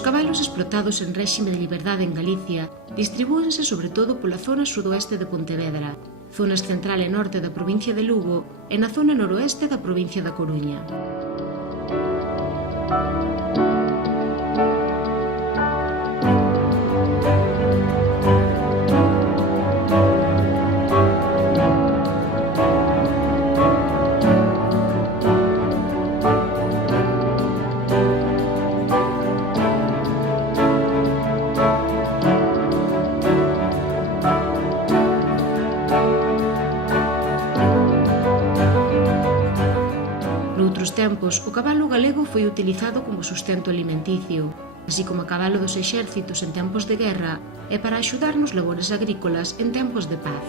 Os cabalos explotados en réxime de liberdade en Galicia distribúense sobre todo pola zona sudoeste de Pontevedra, zonas central e norte da provincia de Lugo e na zona noroeste da provincia da Coruña. Noutros tempos, o cabalo galego foi utilizado como sustento alimenticio, así como cabalo dos exércitos en tempos de guerra e para axudar nos labores agrícolas en tempos de paz.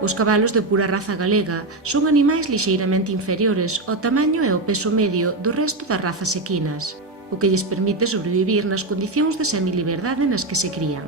Os cabalos de pura raza galega son animais lixeiramente inferiores ao tamaño e ao peso medio do resto das razas equinas, o que lles permite sobrevivir nas condicións de semiliberdade nas que se crían.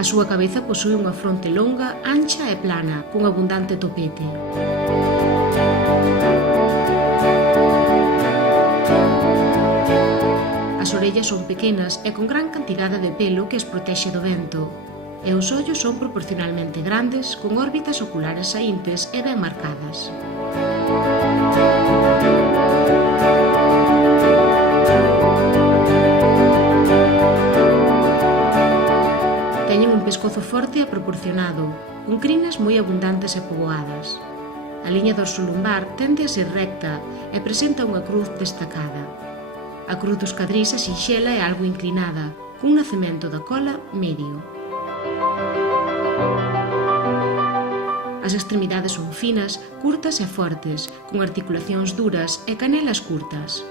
A súa cabeza posúe unha fronte longa, ancha e plana, cun abundante topete. As orellas son pequenas e con gran cantidade de pelo que as protexe do vento, e os ollos son proporcionalmente grandes, con órbitas oculares saíntes e ben marcadas. Teñen un pescozo forte e proporcionado, con crinas moi abundantes e poboadas. A liña dorsolumbar tende a ser recta e presenta unha cruz destacada. A cruz dos cadrís é sinxela e algo inclinada, cun nacemento da cola medio. As extremidades son finas, curtas e fortes, con articulacións duras e canelas curtas.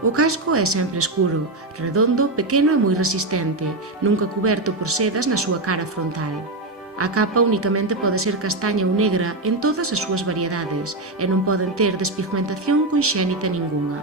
O casco é sempre escuro, redondo, pequeno e moi resistente, nunca cuberto por sedas na súa cara frontal. A capa únicamente pode ser castaña ou negra en todas as súas variedades e non poden ter despigmentación conxénita ningunha.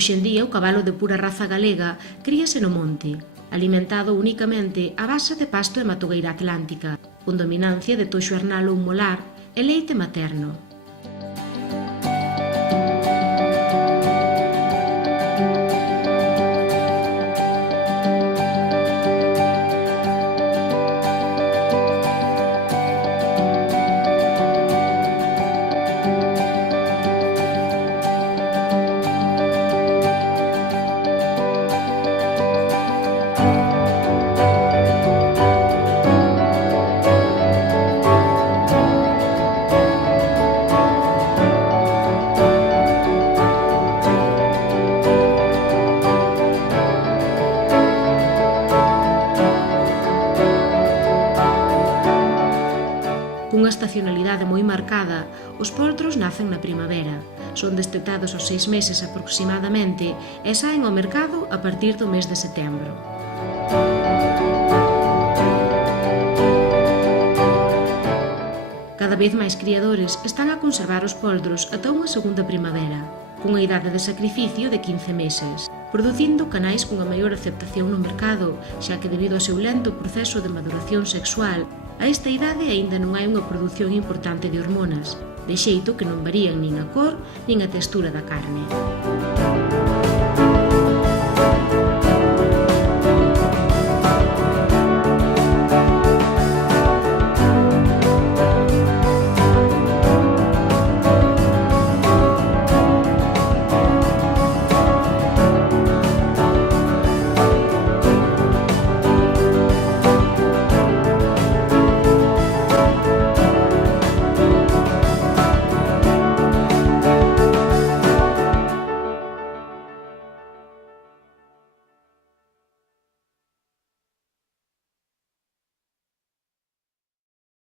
Hoxe en día o cabalo de pura raza galega críase no monte, alimentado únicamente a base de pasto e matogueira atlántica, con dominancia de toxo hernal ou molar e leite materno. estacionalidade moi marcada, os poltros nacen na primavera, son destetados aos 6 meses aproximadamente e saen ao mercado a partir do mes de setembro. Cada vez máis criadores están a conservar os poltros ata unha segunda primavera, cunha idade de sacrificio de 15 meses, producindo canais cunha maior aceptación no mercado, xa que debido ao seu lento proceso de maduración sexual, a esta idade aínda non hai unha produción importante de hormonas, de xeito que non varían nin a cor nin a textura da carne.